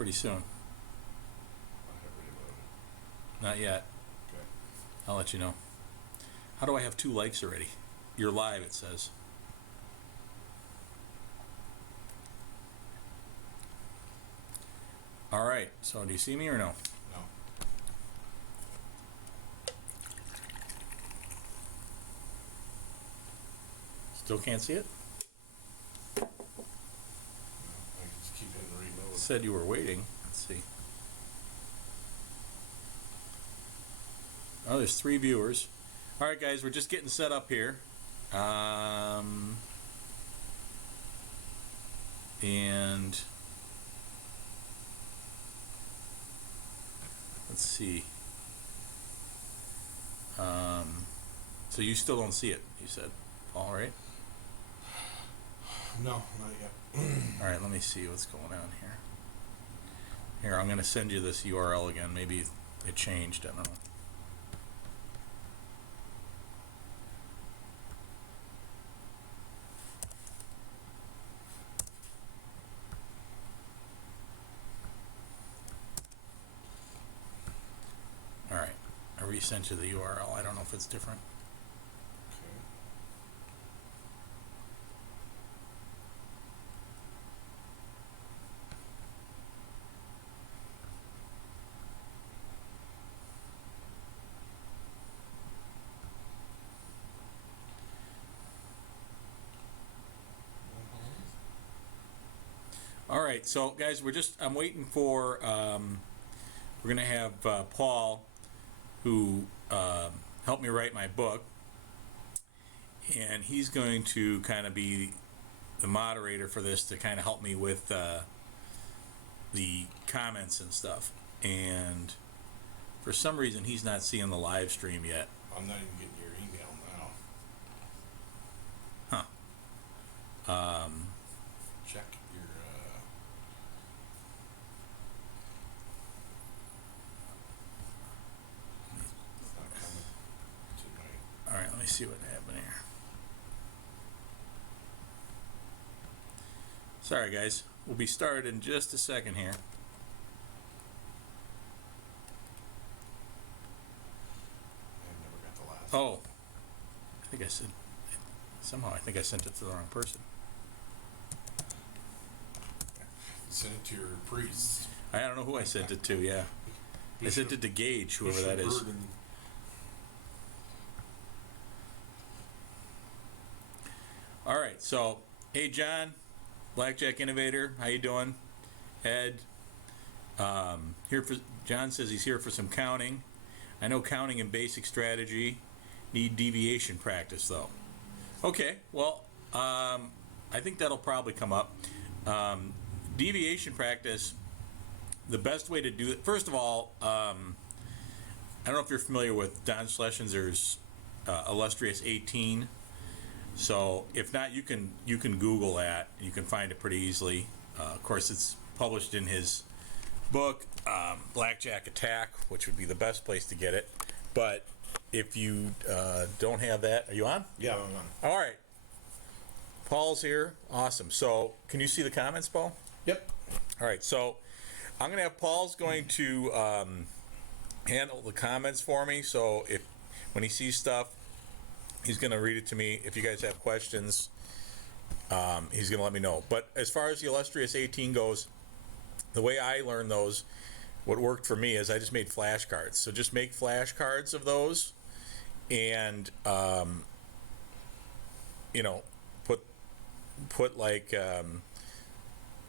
pretty soon. I have reloaded. Not yet. Okay. I'll let you know. How do I have 2 likes already? You're live, it says. All right. So do you see me or no? No. Still can't see it? No. I can just keep hitting reload. It said you were waiting. Let's see. Oh, there's 3 viewers. All right, guys, we're just getting set up here. And let's see. So you still don't see it, you said, Paul, right? No, not yet. All right, let me see what's going on here. Here, I'm going to send you this URL again. Maybe it changed. I don't know. All right, I resent you the URL. I don't know if it's different. Okay. All right, so guys, I'm waiting for, we're going to have Paul, who helped me write my book, and he's going to kind of be the moderator for this to kind of help me with the comments and stuff. And for some reason, he's not seeing the live stream yet. I'm not even getting your email now. Huh. Check your. It's not coming tonight. All right, let me see what happened here. Sorry, guys. We'll be started in just a second here. I never got the last. Oh, I think I said, somehow I think I sent it to the wrong person. Send it to your priest. I don't know who I sent it to, yeah. I sent it to Gage, whoever that is. All right, so, hey, John, Blackjack Innovator, how you doing? Ed, John says he's here for some counting. I know counting and basic strategy need deviation practice, though. Okay, well, I think that'll probably come up. Deviation practice, the best way to do it, first of all, I don't know if you're familiar with Don Schlesinger's Illustrious 18. So if not, you can Google that. You can find it pretty easily. Of course, it's published in his book, Blackjack Attack, which would be the best place to get it. But if you don't have that, are you on? Yeah, I'm on. All right. Paul's here. Awesome. So can you see the comments, Paul? Yep. All right. So I'm going to have Paul's going to handle the comments for me. So when he sees stuff, he's going to read it to me. If you guys have questions, he's going to let me know. But as far as the Illustrious 18 goes, the way I learned those, what worked for me is I just made flashcards. So just make flashcards of those and, put like,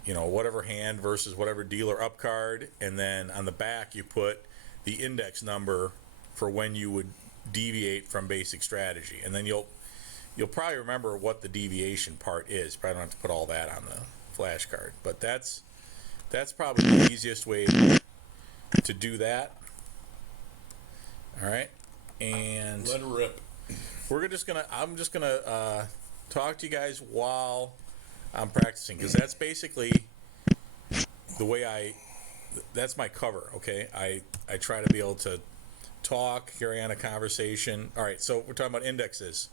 whatever hand versus whatever dealer up card. And then on the back, you put the index number for when you would deviate from basic strategy, and then you'll probably remember what the deviation part is. Probably don't have to put all that on the flashcard, but that's probably the easiest way to do that. All right, and Let it rip. I'm just gonna talk to you guys while I'm practicing, because that's basically the way that's my cover. Okay, I try to be able to talk, carry on a conversation. All right, so we're talking about indexes.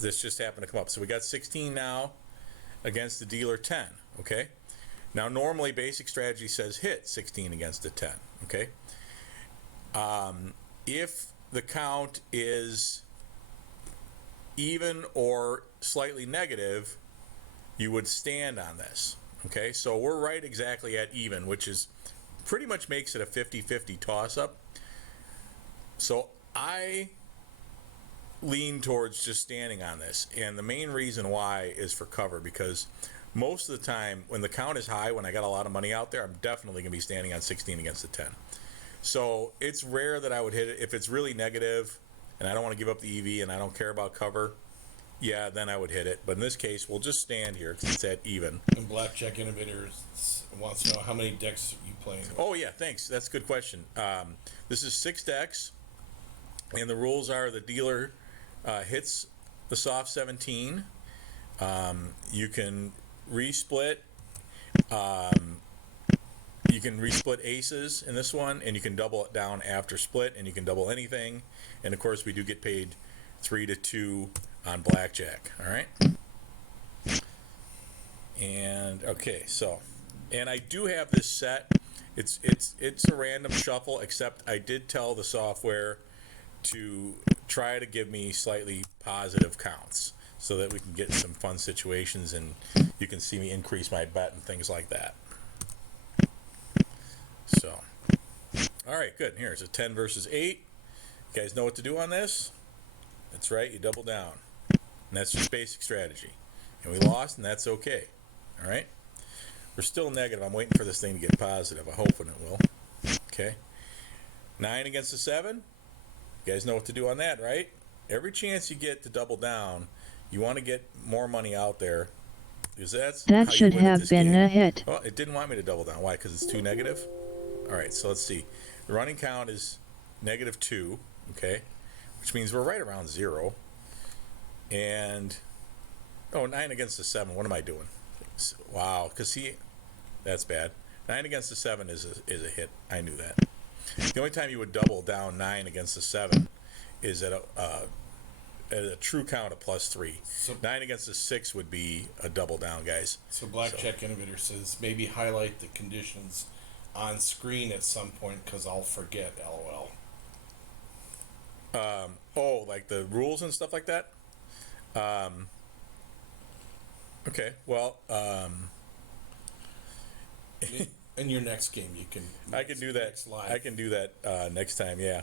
This just happened to come up. So we got 16 now against the dealer 10, okay? Now, normally basic strategy says hit 16 against a 10, okay? If the count is even or slightly negative, you would stand on this, okay? So we're right exactly at even, which is pretty much makes it a 50-50 toss-up. So I lean towards just standing on this, and the main reason why is for cover, because most of the time when the count is high, when I got a lot of money out there, I'm definitely going to be standing on 16 against the 10. So it's rare that I would hit it. If it's really negative and I don't want to give up the EV and I don't care about cover, yeah, then I would hit it. But in this case, we'll just stand here because it's at even. And Blackjack Innovators wants to know how many decks are you playing with? Oh, yeah, thanks. That's a good question. This is 6 decks, and the rules are the dealer hits the soft 17. You can resplit. You can resplit aces in this one, and you can double it down after split, and you can double anything. And of course, we do get paid 3-2 on blackjack. All right. And okay, so, and I do have this set. It's a random shuffle, except I did tell the software to try to give me slightly positive counts so that we can get some fun situations and you can see me increase my bet and things like that. So, all right, good. Here's a 10 versus 8. You guys know what to do on this? That's right, you double down. And that's just basic strategy. And we lost, and that's okay. All right? We're still negative. I'm waiting for this thing to get positive. I'm hoping it will. Okay? 9 against a 7. You guys know what to do on that, right? Every chance you get to double down, you want to get more money out there. Because that's that how should you win at have this been game. a hit. Well, it didn't want me to double down. Why? Because it's too negative? All right, so let's see. The running count is -2, okay? Which means we're right around 0. And, 9 against the 7. What am I doing? Wow, because that's bad. 9 against the 7 is a hit. I knew that. The only time you would double down 9 against the 7 is at a true count of +3. So, 9 against the 6 would be a double down, guys. So Blackjack Innovator says maybe highlight the conditions on screen at some point because I'll forget. LOL. Like the rules and stuff like that. Okay. Well, in your next game, you can. I can do that. Next live, I can do that next time. Yeah.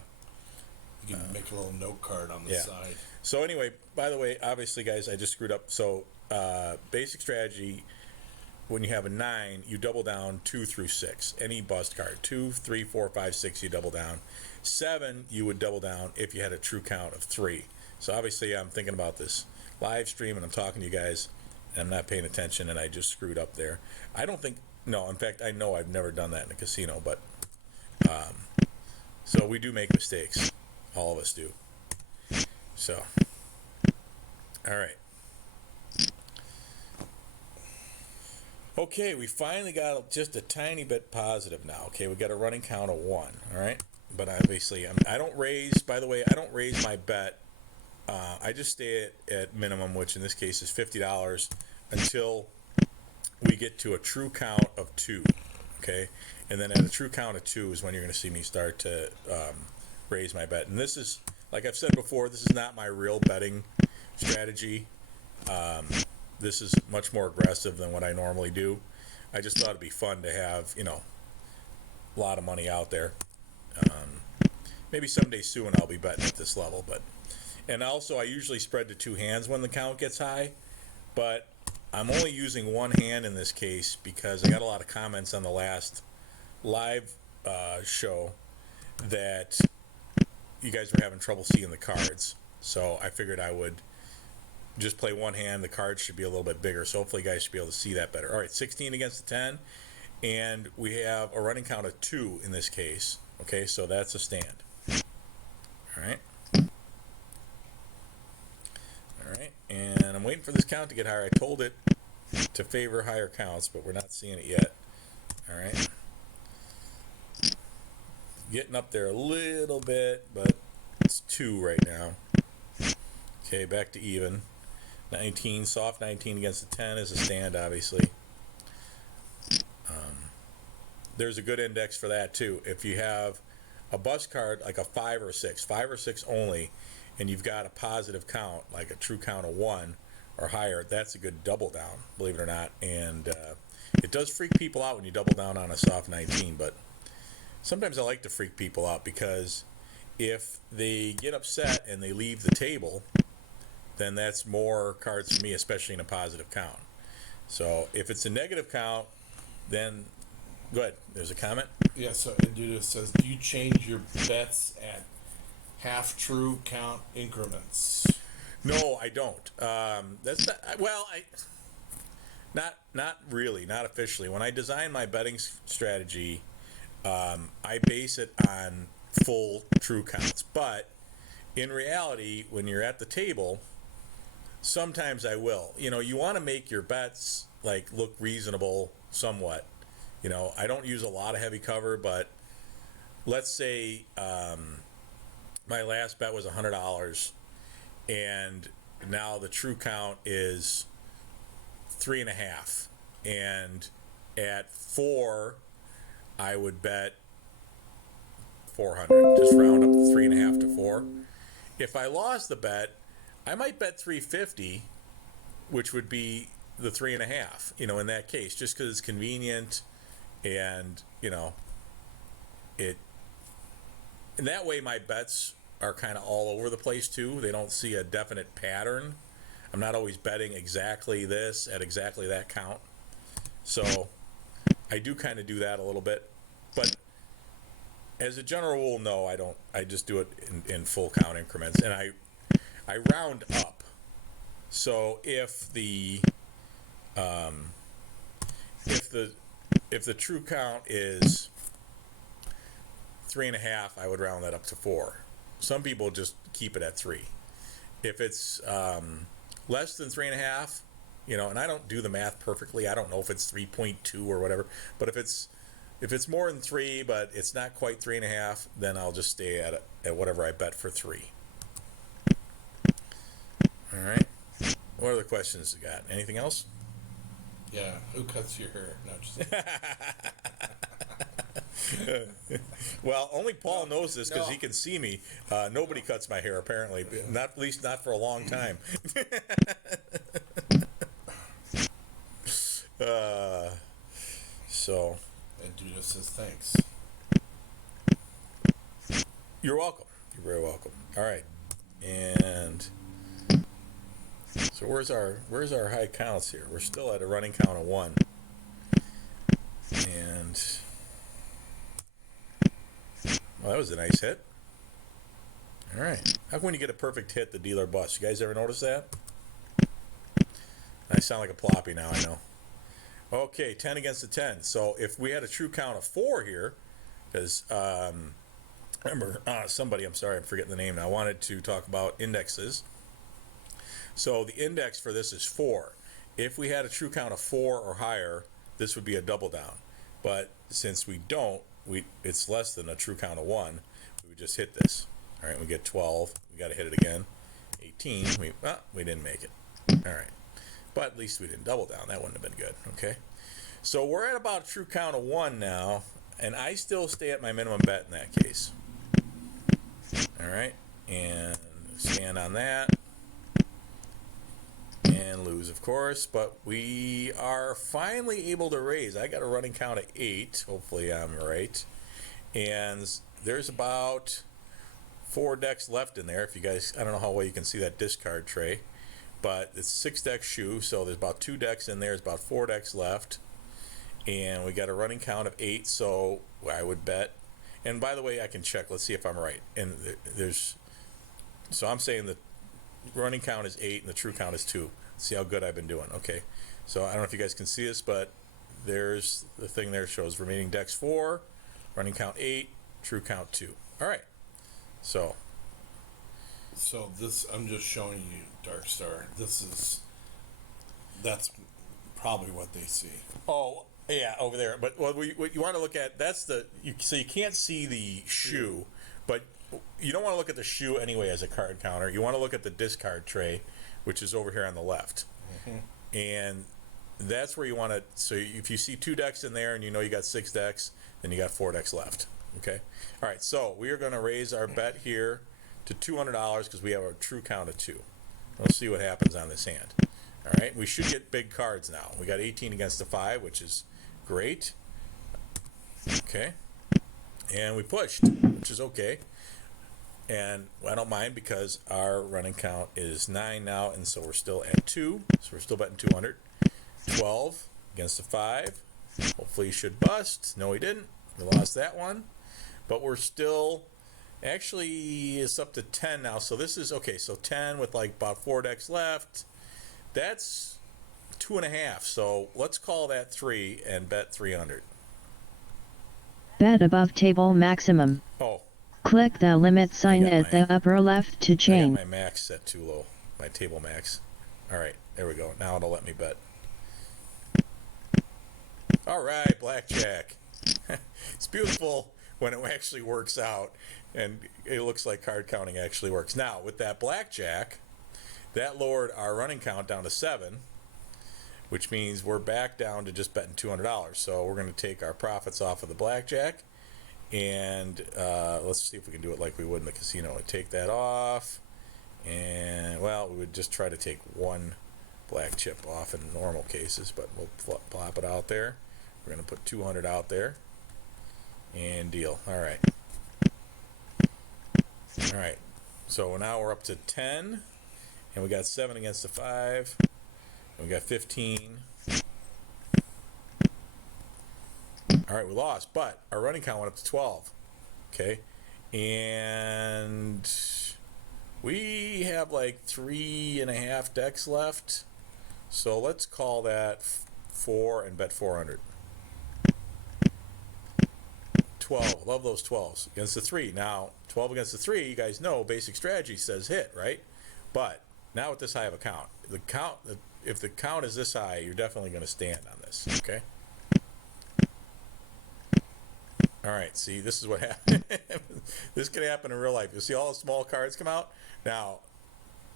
You can make a little note card on the side. So anyway, by the way, obviously, guys, I just screwed up. So basic strategy. When you have a 9, you double down 2 through 6. Any bust card. 2, 3, 4, 5, 6, you double down. 7, you would double down if you had a true count of 3. So obviously I'm thinking about this live stream and I'm talking to you guys and I'm not paying attention and I just screwed up there. I don't think, no, in fact, I know I've never done that in a casino, but so we do make mistakes. All of us do. So, all right. Okay, we finally got just a tiny bit positive now. Okay, we got a running count of 1. All right, but obviously, I don't raise. By the way, I don't raise my bet. I just stay at minimum, which in this case is $50, until we get to a true count of 2. Okay, and then at a true count of 2 is when you're going to see me start to raise my bet. And this is, like I've said before, this is not my real betting strategy. This is much more aggressive than what I normally do. I just thought it'd be fun to have, a lot of money out there. Maybe someday soon I'll be betting at this level, and also I usually spread to 2 hands when the count gets high, but I'm only using 1 hand in this case because I got a lot of comments on the last live show that you guys were having trouble seeing the cards. So I figured I would just play 1 hand. The cards should be a little bit bigger, so hopefully you guys should be able to see that better. All right, 16 against the 10, and we have a running count of 2 in this case. Okay, so that's a stand. All right. All right, and I'm waiting for this count to get higher. I told it to favor higher counts, but we're not seeing it yet. All right. Getting up there a little bit, but it's 2 right now. Okay, back to even. 19, soft 19 against the 10 is a stand, obviously. there's a good index for that too. If you have a bust card like a 5 or 6, 5 or 6 only, and you've got a positive count, like a true count of 1 or higher, that's a good double down, believe it or not. And it does freak people out when you double down on a soft 19, but sometimes I like to freak people out, because if they get upset and they leave the table, then that's more cards for me, especially in a positive count. So if it's a negative count, then go ahead. There's a comment. Yeah, so Eduda says, do you change your bets at half true count increments? No, I don't. That's not, well, not really, not officially. When I design my betting strategy, I base it on full true counts. But in reality, when you're at the table, sometimes I will. You want to make your bets like look reasonable somewhat. I don't use a lot of heavy cover, but let's say my last bet was $100, and now the true count is 3.5, and at 4, I would bet 400. Just round up the 3.5 to 4. If I lost the bet, I might bet 350, which would be the 3.5. In that case, just because it's convenient, and it. And that way, my bets are kind of all over the place too. They don't see a definite pattern. I'm not always betting exactly this at exactly that count. So I do kind of do that a little bit, but as a general rule, no, I don't. I just do it in full count increments, and I round up. So if the true count is 3.5, I would round that up to 4. Some people just keep it at 3. If it's less than 3.5, and I don't do the math perfectly. I don't know if it's 3.2 or whatever. But if it's more than 3, but it's not quite 3.5, then I'll just stay at whatever I bet for 3. All right. What other questions you got? Anything else? Yeah. Who cuts your hair? No, just well, only Paul knows this because he can see me. Nobody cuts my hair, apparently. Not, at least not for a long time. So. And Duda says thanks. You're welcome. You're very welcome. All right. And so where's our high counts here? We're still at a running count of 1. And well, that was a nice hit. All right. How come when you get a perfect hit, the dealer busts? You guys ever notice that? I sound like a ploppy now, I know. Okay, 10 against the 10. So if we had a true count of 4 here, because remember, somebody, I'm sorry, I'm forgetting the name now, wanted to talk about indexes. So the index for this is 4. If we had a true count of 4 or higher, this would be a double down. But since we don't, it's less than a true count of 1, we would just hit this. All right, we get 12. We got to hit it again. 18. We didn't make it. All right. But at least we didn't double down. That wouldn't have been good. Okay. So we're at about a true count of 1 now, and I still stay at my minimum bet in that case. All right. And stand on that. And lose, of course. But we are finally able to raise. I got a running count of 8. Hopefully I'm right. And there's about 4 decks left in there. If you guys, I don't know how well you can see that discard tray. But it's 6 deck shoe, so there's about 2 decks in there. There's about 4 decks left. And we got a running count of 8, so I would bet. And by the way, I can check. Let's see if I'm right. And so I'm saying the running count is 8 and the true count is 2. See how good I've been doing. Okay. So I don't know if you guys can see this, but there's the thing there shows remaining decks 4, running count 8, true count 2. All right. So this, I'm just showing you, DarkStar. That's probably what they see. Oh, yeah, over there. But what you want to look at, so you can't see the shoe, but you don't want to look at the shoe anyway as a card counter. You want to look at the discard tray, which is over here on the left. Mm-hmm. And that's where you want to, so if you see 2 decks in there and you know you got 6 decks, then you got 4 decks left. Okay. All right. So we are going to raise our bet here to $200 because we have a true count of 2. Let's see what happens on this hand. All right. We should get big cards now. We got 18 against the 5, which is great. Okay. And we pushed, which is okay. And I don't mind because our running count is 9 now, and so we're still at 2. So we're still betting 200. 12 against the 5. Hopefully he should bust. No, he didn't. We lost that one. But we're still, actually, it's up to 10 now. So this is, okay, so 10 with like about 4 decks left. That's 2.5. So let's call that 3 and bet 300. Bet above table maximum. Oh. Click the limit sign at the upper left to change. I got my max set too low. My table max. Alright, there we go. Now it'll let me bet. Alright, blackjack. It's beautiful when it actually works out. And it looks like card counting actually works. Now, with that blackjack, that lowered our running count down to 7. Which means we're back down to just betting $200. So we're going to take our profits off of the blackjack. And let's see if we can do it like we would in the casino. We'd take that off. And, well, we would just try to take 1 black chip off in normal cases. But we'll plop it out there. We're going to put 200 out there. And deal. All right. All right. So now we're up to 10. And we got 7 against the 5. And we got 15. All right, we lost, but our running count went up to 12. Okay, and we have like 3.5 decks left. So let's call that 4 and bet 400. 12. Love those 12s against the 3. Now 12 against the 3. You guys know basic strategy says hit, right? But now with this high of a count, if the count is this high, you're definitely going to stand on this. Okay. All right, see, this is what happened. This can happen in real life. You see all the small cards come out? Now,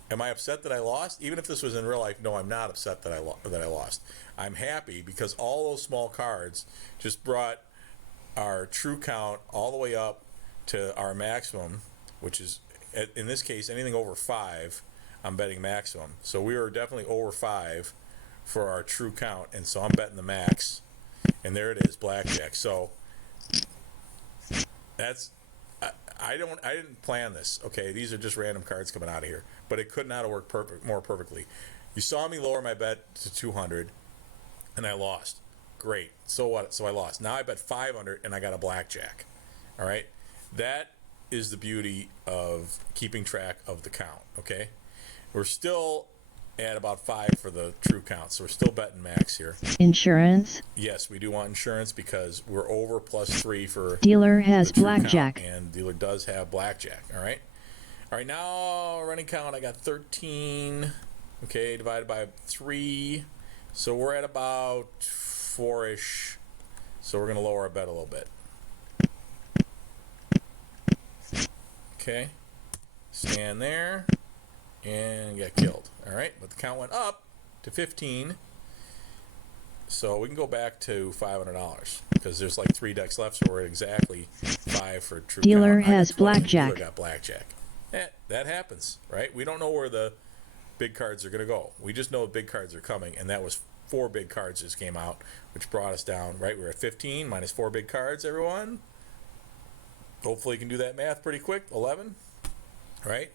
am I upset that I lost? Even if this was in real life, no, I'm not upset that I lost. I'm happy because all those small cards just brought our true count all the way up to our maximum, which is, in this case, anything over 5, I'm betting maximum. So we were definitely over 5 for our true count, and so I'm betting the max. And there it is, blackjack. So that's, I didn't plan this. Okay, these are just random cards coming out of here, but it could not have worked more perfectly. You saw me lower my bet to 200, and I lost. Great. So what? So I lost. Now I bet 500, and I got a blackjack. All right, that is the beauty of keeping track of the count. Okay, we're still at about 5 for the true count, so we're still betting max here. Insurance. Yes, we do want insurance because we're over +3 for dealer has the true blackjack, count, and dealer does have blackjack. All right, now running count, I got 13. Okay, divided by 3, so we're at about 4-ish. So we're gonna lower our bet a little bit. Okay, stand there and get killed. All right, but the count went up to 15, so we can go back to $500 because there's like 3 decks left, so we're at exactly 5 for true dealer count. has blackjack. Dealer got blackjack. That happens, right? We don't know where the big cards are going to go. We just know the big cards are coming, and that was 4 big cards just came out, which brought us down. Right, we're at 15 minus 4 big cards. Everyone, hopefully, you can do that math pretty quick. 11, right?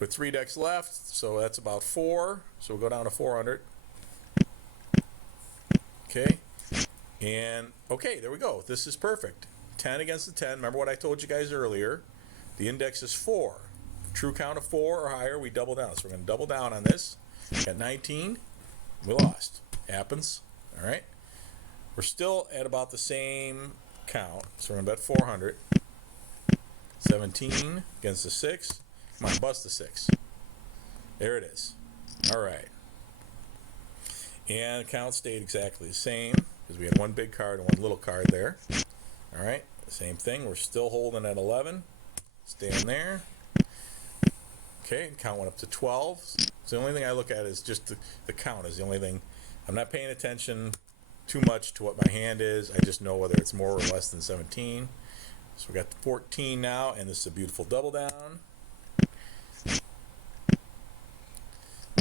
With 3 decks left, so that's about 4. So we'll go down to 400. Okay. And, okay, there we go. This is perfect. 10 against the 10. Remember what I told you guys earlier? The index is 4. True count of 4 or higher, we double down. So we're going to double down on this. Got 19. We lost. Happens. All right. We're still at about the same count. So we're going to bet 400. 17 against the 6. Come on, bust the 6. There it is. All right. And the count stayed exactly the same because we had 1 big card and 1 little card there. All right. Same thing. We're still holding at 11. Stand there. Okay. Count went up to 12. So the only thing I look at is just the count is the only thing I'm not paying attention too much to what my hand is. I just know whether it's more or less than 17. So we got the 14 now, and this is a beautiful double down.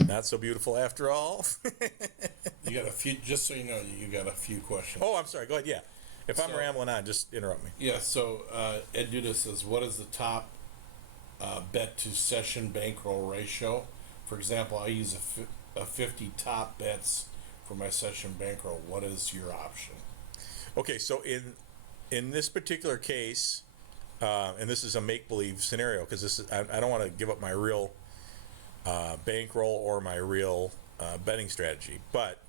Not so beautiful after all. You got a few, just so you know, you got a few questions. Oh, I'm sorry. Go ahead. Yeah. If I'm rambling on, just interrupt me. Yeah, so Ed Duda says, what is the top bet to session bankroll ratio? For example, I use a 50 top bets for my session bankroll. What is your option? Okay, so in this particular case, and this is a make-believe scenario, because this is I don't want to give up my real bankroll or my real betting strategy, but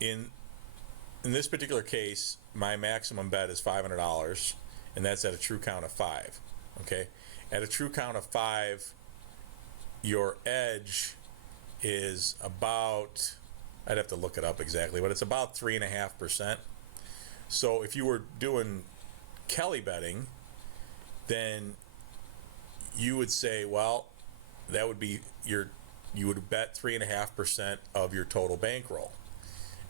in this particular case, my maximum bet is $500, and that's at a true count of 5. Okay, at a true count of 5, your edge is about, I'd have to look it up exactly, but it's about 3.5%. So if you were doing Kelly betting, then you would say, well, that would be you would bet 3.5% of your total bankroll.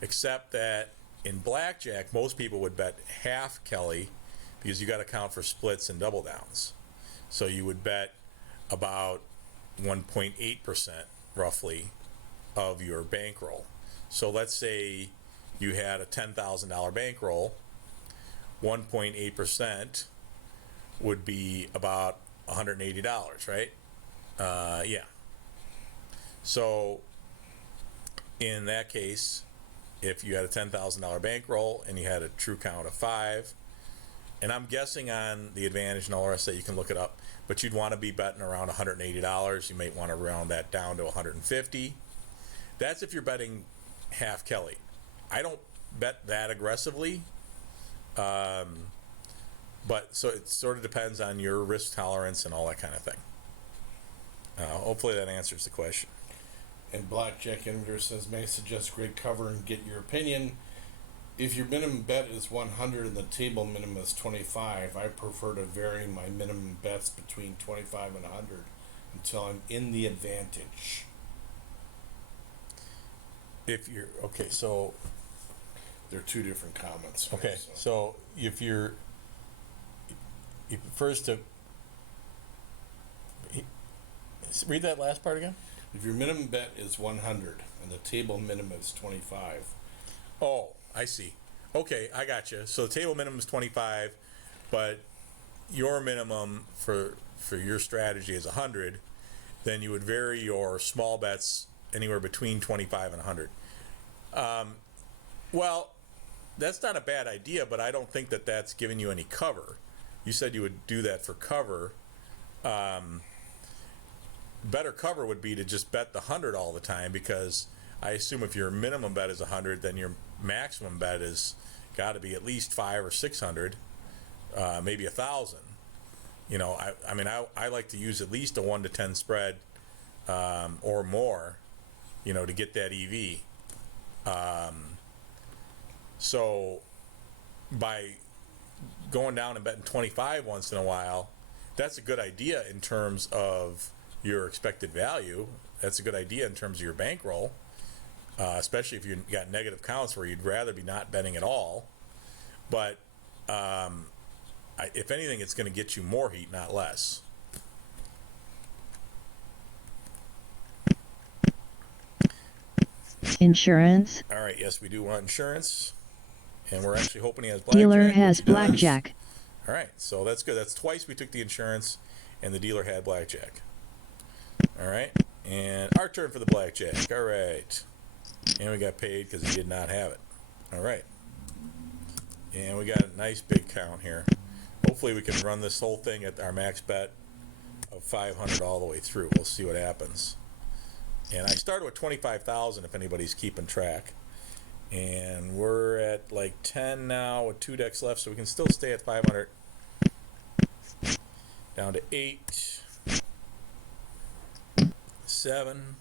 Except that in blackjack, most people would bet half Kelly because you got to count for splits and double downs. So you would bet about 1.8% roughly of your bankroll. So let's say you had a $10,000 bankroll, 1.8% would be about $180, right? Yeah. So in that case, if you had a $10,000 bankroll and you had a true count of 5, and I'm guessing on the advantage and all the rest that you can look it up, but you'd want to be betting around $180. You might want to round that down to $150. That's if you're betting half Kelly. I don't bet that aggressively, but so it sort of depends on your risk tolerance and all that kind of thing. Hopefully that answers the question. And Blackjack Invader says, may I suggest great cover and get your opinion? If your minimum bet is 100 and the table minimum is 25, I prefer to vary my minimum bets between 25 and 100 until I'm in the advantage. If you're okay, so They're two different comments. Right? okay, so if first to read that last part again. If your minimum bet is 100 and the table minimum is 25, Oh, I see. Okay, I got you. So the table minimum is 25, but your minimum for your strategy is 100. Then you would vary your small bets anywhere between 25 and 100. Well, that's not a bad idea, but I don't think that that's giving you any cover. You said you would do that for cover. Better cover would be to just bet the 100 all the time, because I assume if your minimum bet is 100, then your maximum bet is got to be at least 500 or 600, maybe 1,000. You know, I mean, I like to use at least a 1 to 10 spread or more, you know, to get that EV. So by going down and betting 25 once in a while, that's a good idea in terms of your expected value. That's a good idea in terms of your bankroll, especially if you've got negative counts where you'd rather be not betting at all. But if anything, it's going to get you more heat, not less. Insurance. All right, yes, we do want insurance. And we're actually hoping he has blackjack. Dealer has which he does. blackjack. All right, so that's good. That's twice we took the insurance, and the dealer had blackjack. All right, and our turn for the blackjack. All right, and we got paid because he did not have it. All right, and we got a nice big count here. Hopefully we can run this whole thing at our max bet of 500 all the way through. We'll see what happens. And I started with 25,000 if anybody's keeping track. And we're at like 10 now with 2 decks left, so we can still stay at 500. Down to 8. 7.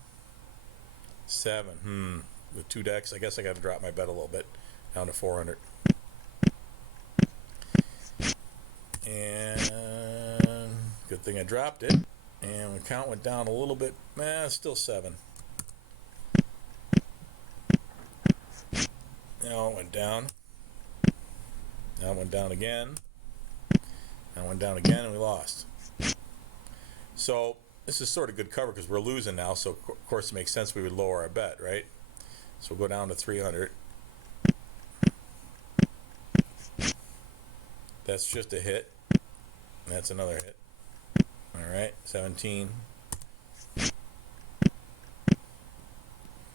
With 2 decks, I guess I got to drop my bet a little bit. Down to 400. And good thing I dropped it. And the count went down a little bit. Still 7. Now it went down. Now it went down again. Now it went down again, and we lost. So this is sort of good cover because we're losing now. So of course it makes sense we would lower our bet, right? So we'll go down to 300. That's just a hit. That's another hit. All right, 17.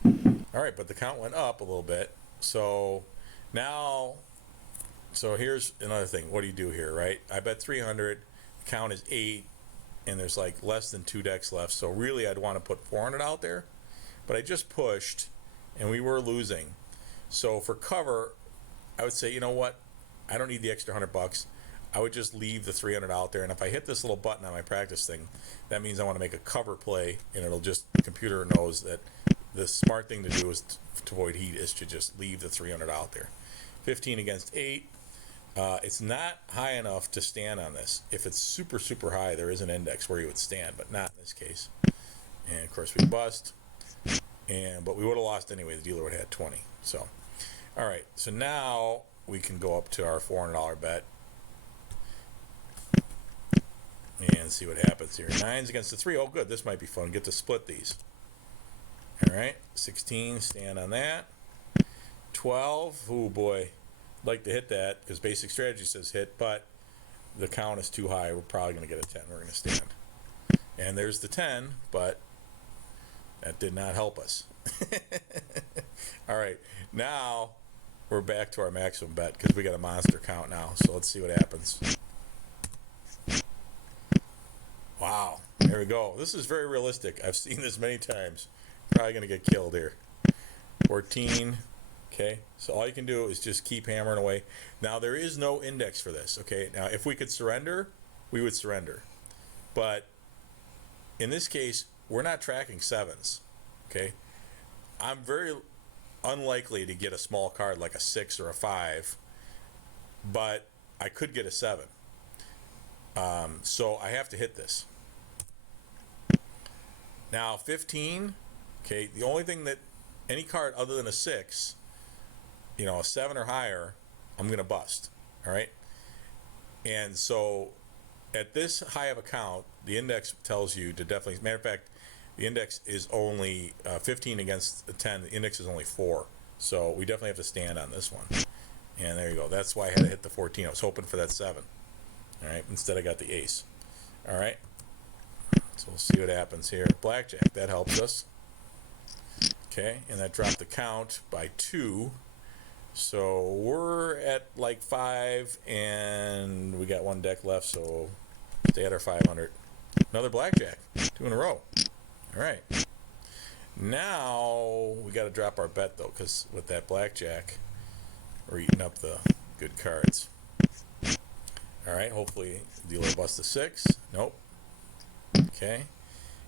All right, but the count went up a little bit. So now, so here's another thing. What do you do here, right? I bet 300. The count is 8, and there's like less than 2 decks left. So really, I'd want to put 400 out there, but I just pushed, and we were losing. So for cover, I would say, you know what? I don't need the extra $100. I would just leave the 300 out there, and if I hit this little button on my practice thing, that means I want to make a cover play, and it'll just, the computer knows that the smart thing to do is to avoid heat is to just leave the 300 out there. 15 against 8. It's not high enough to stand on this. If it's super, super high, there is an index where you would stand, but not in this case. And of course we bust, but we would have lost anyway. The dealer would have had 20. So, all right. So now we can go up to our $400 bet and see what happens here. 9s against the 3. Oh, good. This might be fun. Get to split these. All right. 16. Stand on that. 12. Oh, boy. Like to hit that because basic strategy says hit, but the count is too high. We're probably going to get a 10. We're going to stand. And there's the 10, but that did not help us. All right. Now we're back to our maximum bet because we got a monster count now. So let's see what happens. Wow. There we go. This is very realistic. I've seen this many times. Probably going to get killed here. 14. Okay. So all you can do is just keep hammering away. Now, there is no index for this. Okay. Now, if we could surrender, we would surrender. But in this case, we're not tracking 7s. Okay. I'm very unlikely to get a small card like a 6 or a 5, but I could get a 7. So I have to hit this. Now 15, okay, the only thing that any card other than a 6, you know, a 7 or higher, I'm going to bust. All right. And so at this high of a count, the index tells you to definitely, matter of fact, the index is only 15 against the 10. The index is only 4. So we definitely have to stand on this one. And there you go. That's why I had to hit the 14. I was hoping for that 7. All right. Instead, I got the ace. All right. So we'll see what happens here. Blackjack. That helps us. Okay. And that dropped the count by 2. So we're at like 5, and we got 1 deck left. So stay at our 500. Another blackjack. 2 in a row. All right. Now we got to drop our bet though, because with that blackjack, we're eating up the good cards. All right. Hopefully, the dealer busts a 6. Nope. Okay.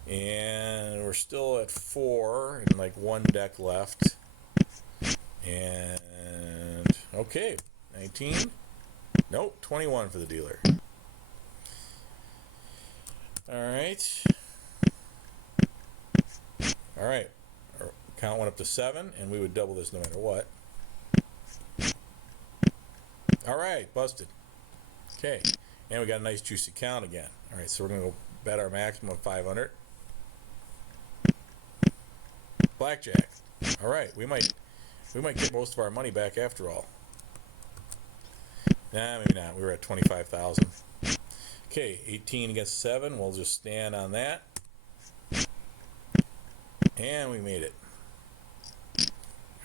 And we're still at 4 and like 1 deck left. And okay, 19. Nope. 21 for the dealer. All right. All right, our count went up to 7, and we would double this no matter what. All right, busted. Okay, and we got a nice juicy count again. All right, so we're going to go bet our maximum of 500. Blackjack. All right, we might get most of our money back after all. Nah, maybe not. We were at 25,000. Okay, 18 against 7. We'll just stand on that. And we made it.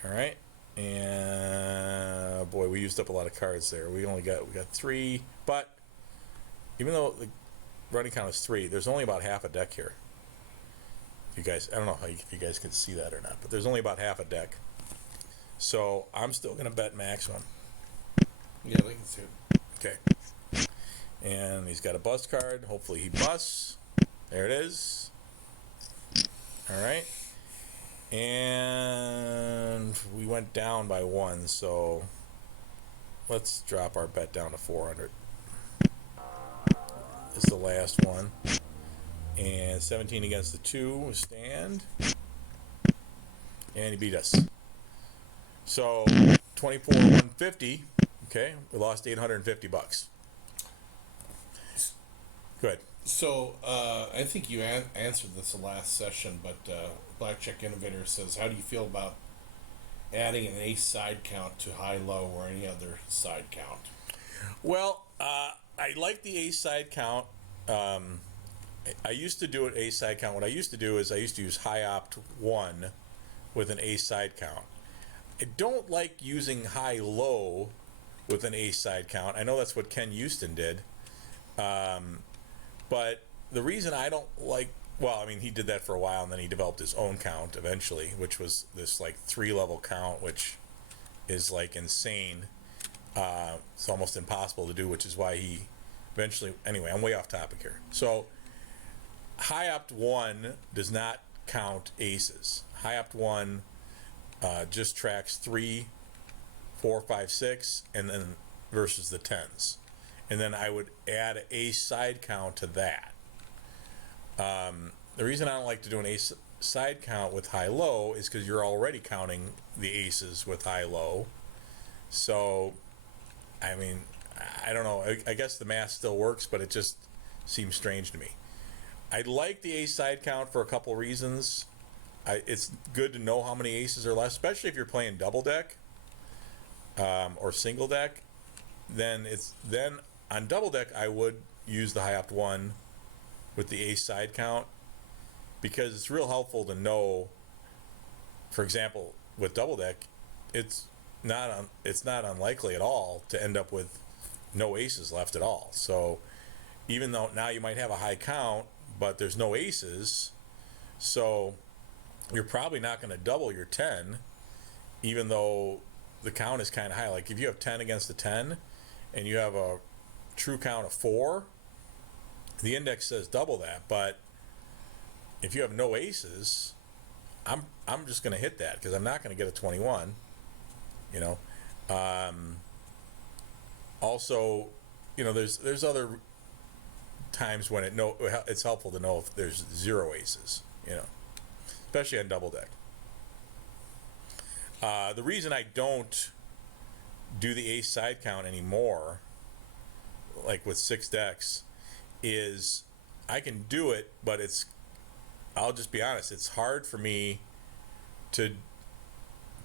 All right. And boy, we used up a lot of cards there. We got 3, but even though the running count is 3, there's only about half a deck here. If you guys, I don't know if you guys can see that or not, but there's only about half a deck. So I'm still going to bet maximum. Yeah, they can see it. Okay. And he's got a bust card. Hopefully he busts. There it is. All right. And we went down by 1, so let's drop our bet down to 400. This is the last one. And 17 against the 2, stand. And he beat us. So 24,150. Okay, we lost $850. Good. So I think you answered this the last session, but Blackjack Innovator says, how do you feel about adding an ace side count to high-low or any other side count? Well, I like the ace side count. I used to do an ace side count. What I used to do is I used to use high opt 1 with an ace side count. I don't like using high low with an ace side count. I know that's what Ken Houston did. But the reason I don't like, well, I mean, he did that for a while, and then he developed his own count eventually, which was this like 3-level count, which is like insane. It's almost impossible to do, which is why he eventually, anyway, I'm way off topic here. So high opt 1 does not count aces. High opt 1 just tracks 3, 4, 5, 6, and then versus the tens. And then I would add an ace side count to that. The reason I don't like to do an ace side count with high-low is because you're already counting the aces with high-low. So, I mean, I don't know. I guess the math still works, but it just seems strange to me. I like the ace side count for a couple reasons. It's good to know how many aces are left, especially if you're playing double deck or single deck. Then on double deck, I would use the high opt 1 with the ace side count, because it's real helpful to know. For example, with double deck, it's not unlikely at all to end up with no aces left at all. So even though now you might have a high count, but there's no aces, so you're probably not going to double your 10, even though the count is kind of high. Like if you have 10 against a 10 and you have a true count of 4, the index says double that. But if you have no aces, I'm just going to hit that because I'm not going to get a 21. You know. Also, you know, there's other times when it's helpful to know if there's 0 aces. You know, especially on double deck. The reason I don't do the ace side count anymore, like with 6 decks, is I can do it, but I'll just be honest, it's hard for me to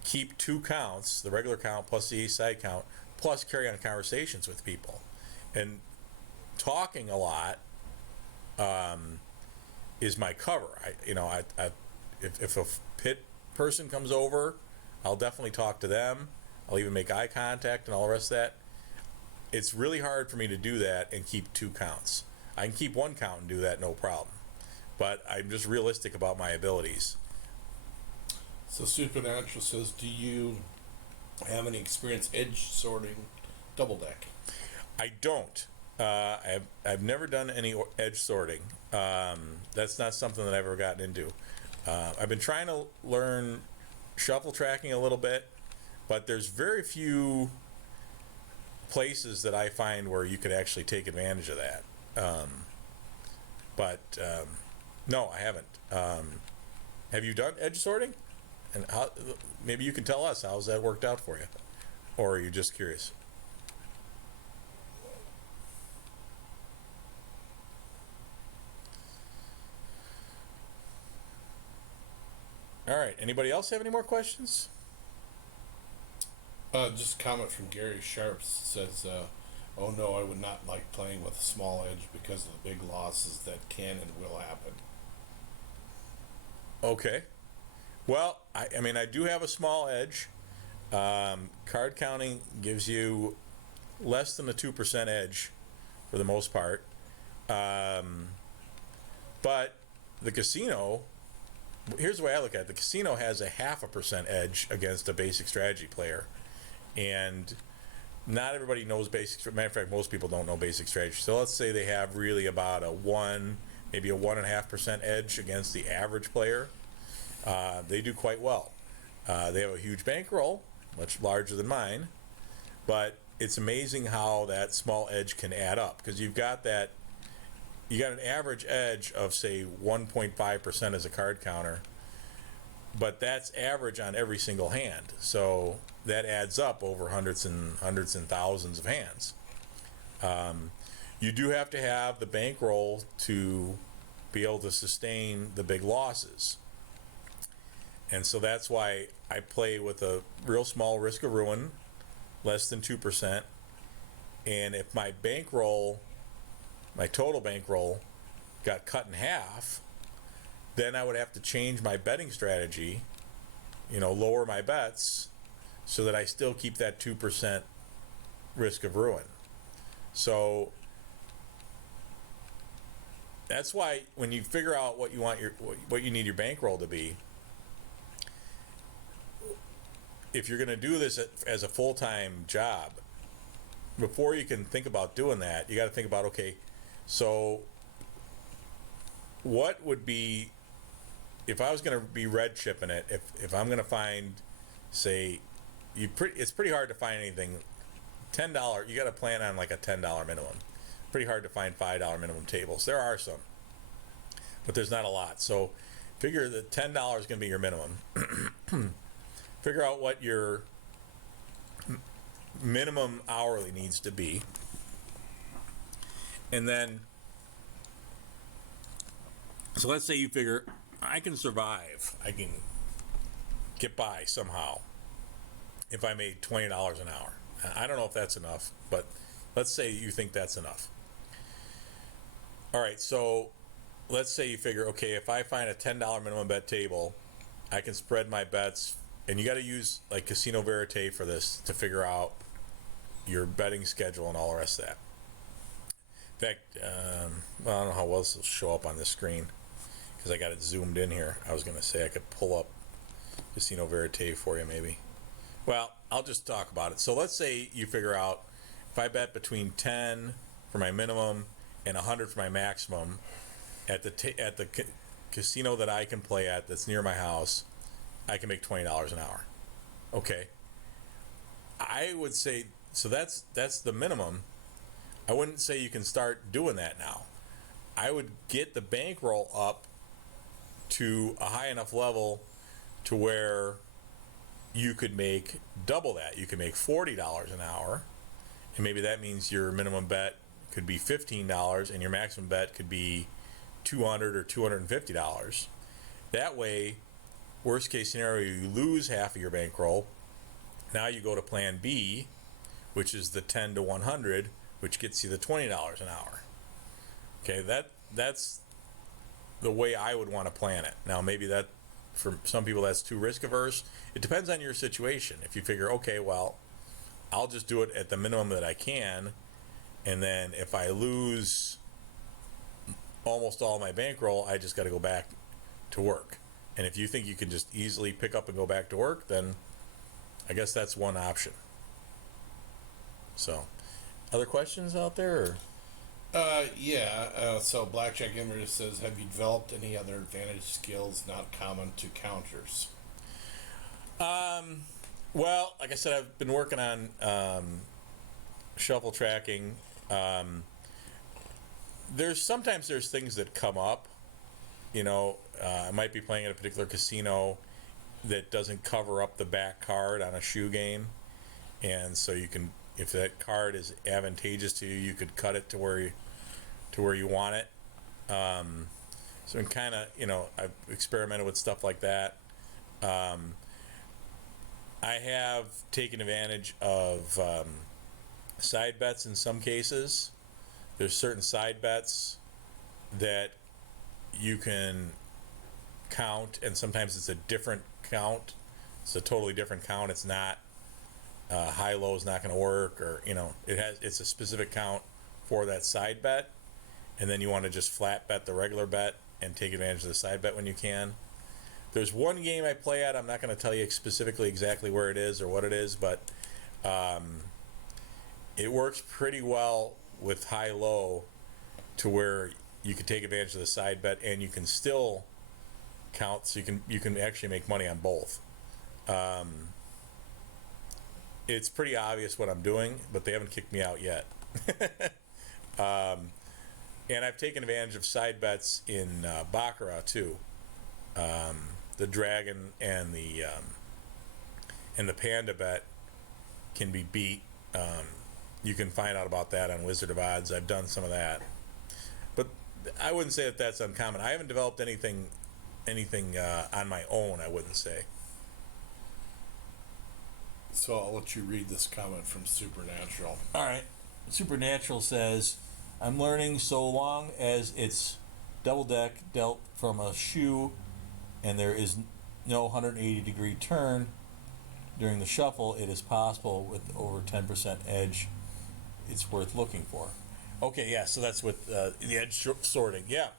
keep 2 counts, the regular count plus the ace side count, plus carry on conversations with people. And talking a lot is my cover. If a pit person comes over, I'll definitely talk to them. I'll even make eye contact and all the rest of that. It's really hard for me to do that and keep 2 counts. I can keep 1 count and do that, no problem. But I'm just realistic about my abilities. So Supernatural says, do you have any experience edge sorting double deck? I don't. I've never done any edge sorting. That's not something that I've ever gotten into. I've been trying to learn shuffle tracking a little bit, but there's very few places that I find where you could actually take advantage of that. No, I haven't. Have you done edge sorting? And how, maybe you can tell us how's that worked out for you, or are you just curious? All right. Anybody else have any more questions? Just a comment from Gary Sharps says, oh no, I would not like playing with a small edge because of the big losses that can and will happen. Okay. Well, I mean, I do have a small edge. Card counting gives you less than a 2% edge for the most part. But the casino, here's the way I look at it. The casino has a 0.5% edge against a basic strategy player. And not everybody knows basic. Matter of fact, most people don't know basic strategy. So let's say they have really about a 1, maybe a 1.5% edge against the average player. They do quite well. They have a huge bankroll, much larger than mine, but it's amazing how that small edge can add up, because you got an average edge of say 1.5% as a card counter. but that's average on every single hand. So that adds up over hundreds and thousands of hands. You do have to have the bankroll to be able to sustain the big losses. And so that's why I play with a real small risk of ruin, less than 2%. And if my bankroll, my total bankroll, got cut in half, then I would have to change my betting strategy, lower my bets so that I still keep that 2% risk of ruin. So that's why when you figure out what you need your bankroll to be, if you're going to do this as a full-time job, before you can think about doing that, you got to think about, okay, so what would be, if I was going to be red chipping it, if I'm going to find, say, it's pretty hard to find anything $10. You got to plan on like a $10 minimum. Pretty hard to find $5 minimum tables. There are some, but there's not a lot. So figure that $10 is going to be your minimum. Figure out what your minimum hourly needs to be, and then, so let's say you figure I can survive, I can get by somehow if I made $20 an hour. I don't know if that's enough, but let's say you think that's enough. All right, so let's say you figure, okay, if I find a $10 minimum bet table, I can spread my bets, and you got to use like Casino Verite for this to figure out your betting schedule and all the rest of that. In fact, I don't know how well this will show up on this screen because I got it zoomed in here. I was going to say I could pull up Casino Verite for you maybe. Well, I'll just talk about it. So let's say you figure out if I bet between 10 for my minimum and 100 for my maximum at the casino that I can play at that's near my house, I can make $20 an hour. Okay. I would say, so that's the minimum. I wouldn't say you can start doing that now. I would get the bankroll up to a high enough level to where you could make double that. You could make $40 an hour, and maybe that means your minimum bet could be $15 and your maximum bet could be $200 or $250. That way, worst case scenario, you lose half of your bankroll. Now you go to plan B, which is the 10 to 100, which gets you the $20 an hour. Okay, that's the way I would want to plan it. Now maybe that, for some people, that's too risk averse. It depends on your situation. If you figure, okay, well, I'll just do it at the minimum that I can, and then if I lose almost all my bankroll, I just got to go back to work. And if you think you can just easily pick up and go back to work, then I guess that's one option. So, other questions out there? So Blackjack Image says, have you developed any other advantage skills not common to counters? Well, like I said, I've been working on shuffle tracking. Sometimes there's things that come up. I might be playing at a particular casino that doesn't cover up the back card on a shoe game, and so you can, if that card is advantageous to you, you could cut it to where you want it. So in kind of, I've experimented with stuff like that. I have taken advantage of side bets in some cases. There's certain side bets that you can count, and sometimes it's a different count. It's a totally different count. It's not high-low is not going to work, or it's a specific count for that side bet, and then you want to just flat bet the regular bet and take advantage of the side bet when you can. There's one game I play at. I'm not going to tell you specifically exactly where it is or what it is, but it works pretty well with high-low to where you can take advantage of the side bet and you can still count, so you can actually make money on both. It's pretty obvious what I'm doing, but they haven't kicked me out yet. And I've taken advantage of side bets in Baccarat too. the dragon and the panda bet can be beat. You can find out about that on Wizard of Odds. I've done some of that, but I wouldn't say that that's uncommon. I haven't developed anything on my own, I wouldn't say. So I'll let you read this comment from Supernatural. All right. Supernatural says, I'm learning so long as it's double deck dealt from a shoe and there is no 180-degree turn during the shuffle, it is possible with over 10% edge. It's worth looking for. Okay, yeah, so that's with the edge sorting. Yeah.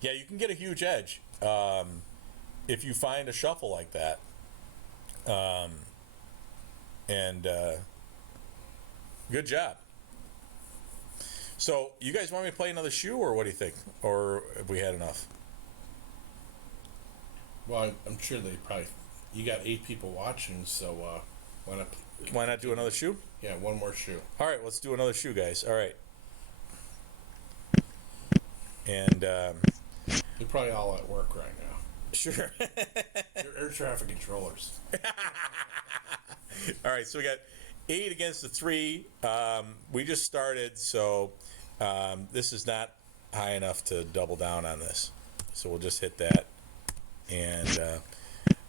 Yeah, you can get a huge edge if you find a shuffle like that. Good job. So, you guys want me to play another shoe, or what do you think? Or have we had enough? Well, I'm sure they probably... You got 8 people watching, so Why not do another shoe? Yeah, one more shoe. All right, let's do another shoe, guys. All right. And They're probably all at work right now. sure. They're air traffic controllers. All right, so we got 8 against the 3. We just started, so this is not high enough to double down on this. So we'll just hit that. And I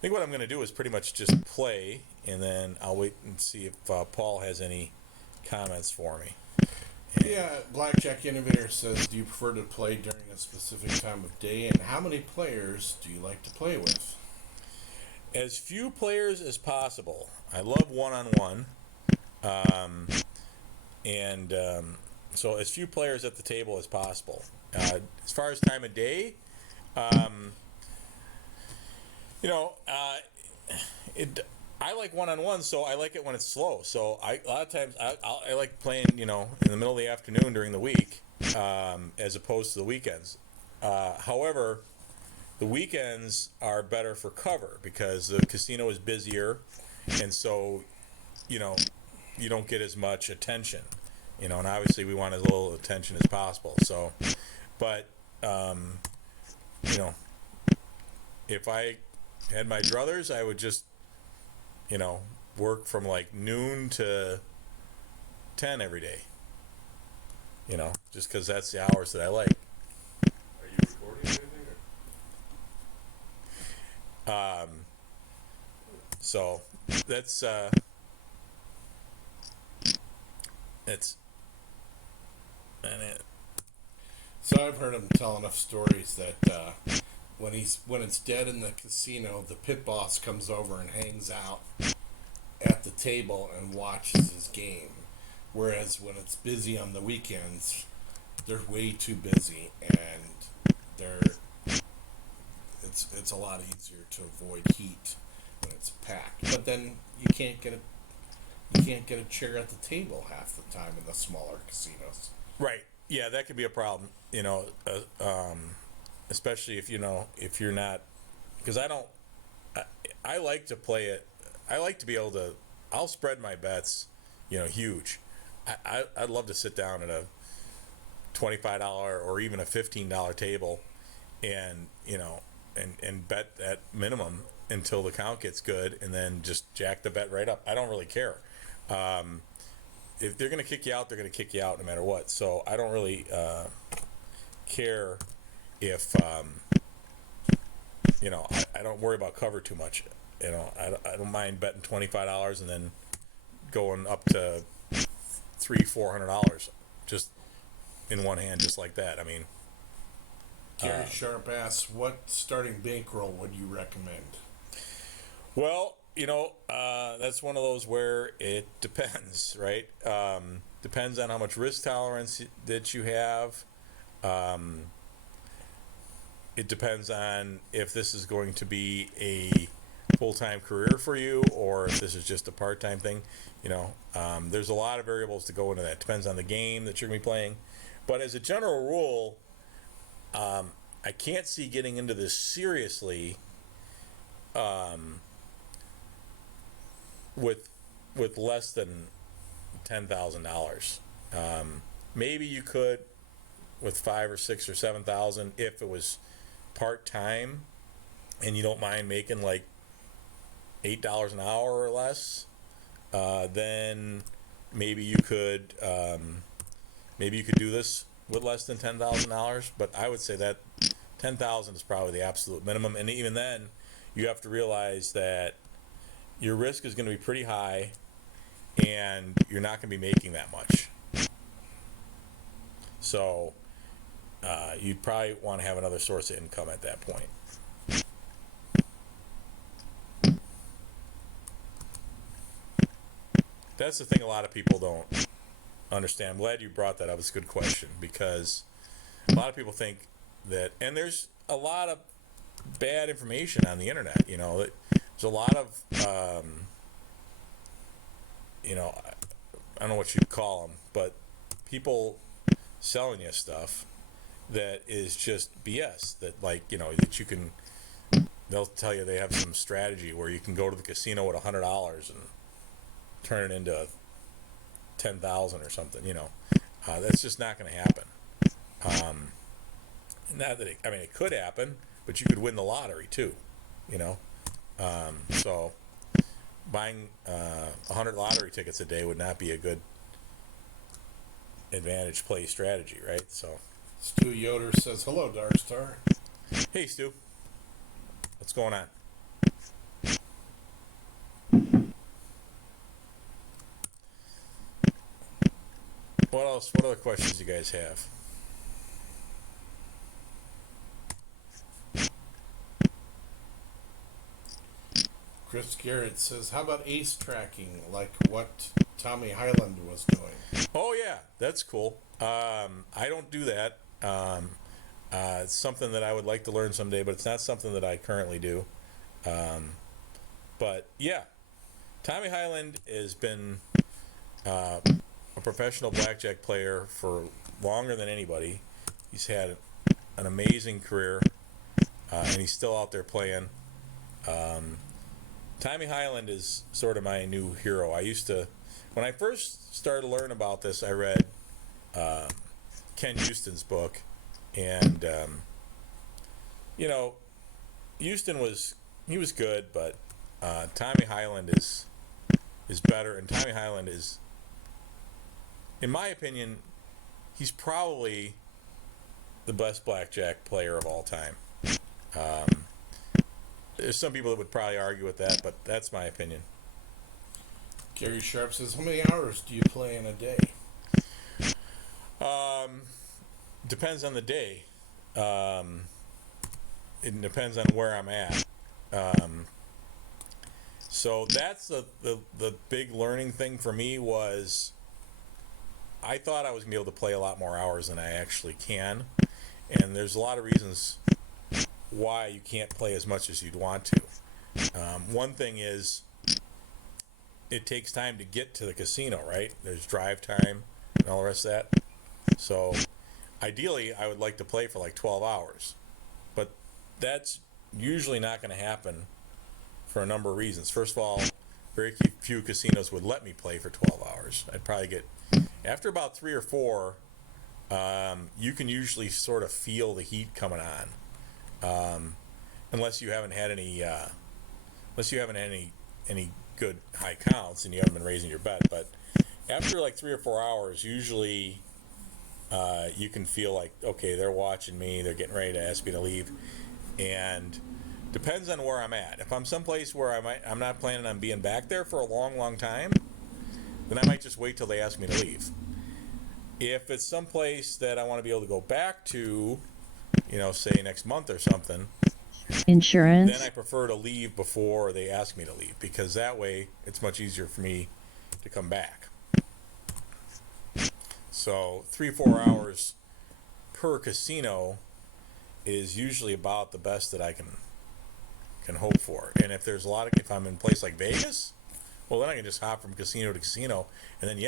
think what I'm going to do is pretty much just play, and then I'll wait and see if Paul has any comments for me. Yeah, Blackjack Innovator says, do you prefer to play during a specific time of day, and how many players do you like to play with? As few players as possible. I love one-on-one. So as few players at the table as possible. As far as time of day, I like one-on-one, so I like it when it's slow. So a lot of times I like playing, in the middle of the afternoon during the week, as opposed to the weekends. However, the weekends are better for cover because the casino is busier, and so, you don't get as much attention, and obviously we want as little attention as possible. So, but, if I had my druthers, I would just, work from like noon to 10 every day, just because that's the hours that I like. Are you recording anything? So that's and it. So I've heard him tell enough stories that when it's dead in the casino, the pit boss comes over and hangs out at the table and watches his game. Whereas when it's busy on the weekends, they're way too busy, and it's a lot easier to avoid heat when it's packed. But then you can't get a chair at the table half the time in the smaller casinos. Right. Yeah, that could be a problem. Especially if you're not, because I like to play it. I like to be able to. I'll spread my bets, huge. I'd love to sit down at a $25 or even a $15 table, and and bet at minimum until the count gets good, and then just jack the bet right up. I don't really care. If they're going to kick you out, they're going to kick you out no matter what. So I don't really care if I don't worry about cover too much. I don't mind betting $25 and then going up to $300-400 just in one hand, just like that. I mean, Gary Sharp asks, what starting bankroll would you recommend? Well, that's one of those where it depends, right? Depends on how much risk tolerance that you have. It depends on if this is going to be a full-time career for you or if this is just a part-time thing. There's a lot of variables to go into that. Depends on the game that you're going to be playing. But as a general rule, I can't see getting into this seriously with less than $10,000. Maybe you could with $5,000 or $6,000 or $7,000 if it was part-time, and you don't mind making like $8 an hour or less, then maybe you could do this with less than $10,000. But I would say that 10,000 is probably the absolute minimum, and even then, you have to realize that your risk is going to be pretty high, and you're not going to be making that much. So you'd probably want to have another source of income at that point. That's the thing a lot of people don't understand. I'm glad you brought that up. It's a good question, because a lot of people think that, and there's a lot of bad information on the internet. There's a lot of, I don't know what you'd call them, but people selling you stuff that is just BS. That that you can. They'll tell you they have some strategy where you can go to the casino with $100 and turn it into 10,000 or something. That's just not going to happen. Not that it could happen, but you could win the lottery too. So buying 100 lottery tickets a day would not be a good advantage play strategy, right? So Stu Yoder says, hello, DarkStar. hey, Stu, what's going on? What else? What other questions do you guys have? Chris Garrett says, how about ace tracking, like what Tommy Highland was doing? Oh yeah, that's cool. I don't do that. It's something that I would like to learn someday, but it's not something that I currently do. But yeah, Tommy Highland has been a professional blackjack player for longer than anybody. He's had an amazing career, and he's still out there playing. Tommy Highland is sort of my new hero. When I first started to learn about this, I read Ken Houston's book, and Houston was good, but Tommy Highland is better, and Tommy Highland is, in my opinion, he's probably the best blackjack player of all time. There's some people that would probably argue with that, but that's my opinion. Gary Sharp says, how many hours do you play in a day? Depends on the day. It depends on where I'm at. So that's the big learning thing for me was I thought I was going to be able to play a lot more hours than I actually can. And there's a lot of reasons why you can't play as much as you'd want to. One thing is it takes time to get to the casino, right? There's drive time and all the rest of that. So ideally, I would like to play for like 12 hours. But that's usually not going to happen for a number of reasons. First of all, very few casinos would let me play for 12 hours. I'd probably get, after about 3 or 4, you can usually sort of feel the heat coming on. Unless you haven't had any good high counts and you haven't been raising your bet. But after like 3 or 4 hours, usually you can feel like, okay, they're watching me, they're getting ready to ask me to leave, and depends on where I'm at. If I'm someplace where I'm not planning on being back there for a long time, then I might just wait till they ask me to leave. If it's someplace that I want to be able to go back to, say next month or something, Insurance. then I prefer to leave before they ask me to leave, because that way it's much easier for me to come back. So 3-4 hours per casino is usually about the best that I can hope for. And if I'm in a place like Vegas, well, then I can just hop from casino to casino, and then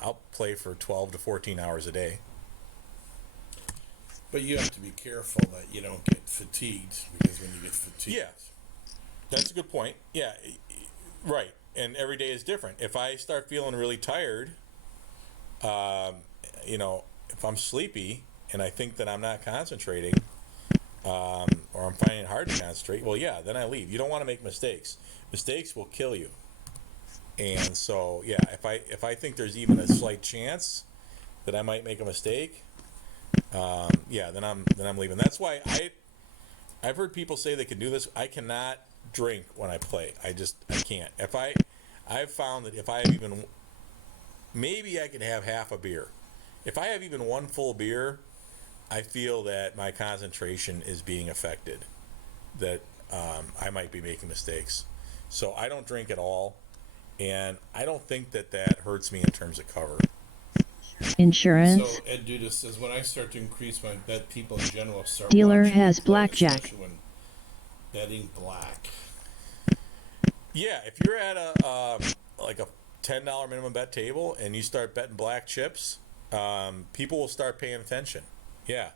I'll play for 12 to 14 hours a day. But you have to be careful that you don't get fatigued, because when you get fatigued... Yeah, that's a good point. Yeah, right. And every day is different. If I start feeling really tired, if I'm sleepy and I think that I'm not concentrating, or I'm finding it hard to concentrate, well, yeah, then I leave. You don't want to make mistakes. Mistakes will kill you. And so, yeah, if I think there's even a slight chance that I might make a mistake, yeah, then I'm leaving. That's why I've heard people say they can do this. I cannot drink when I play. I can't. I've found that if I have even, maybe I can have half a beer. If I have even one full beer, I feel that my concentration is being affected, that I might be making mistakes. So I don't drink at all, and I don't think that hurts me in terms of cover. Insurance. So Ed Duda says, when I start to increase my bet, people in general start Dealer watching me has play, blackjack. especially when betting black. Yeah, if you're at like a $10 minimum bet table and you start betting black chips, people will start paying attention. Yeah,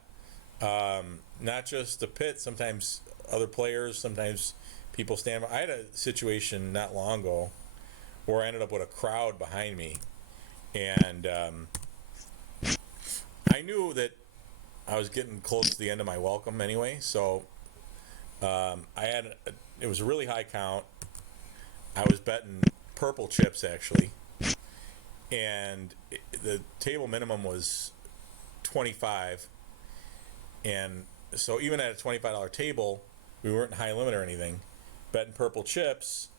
not just the pit. Sometimes other players. Sometimes people stand. I had a situation not long ago where I ended up with a crowd behind me, and I knew that I was getting close to the end of my welcome anyway. So it was a really high count. I was betting purple chips actually, and the table minimum was 25, and so even at a $25 table, we weren't in high limit or anything. Betting purple chips,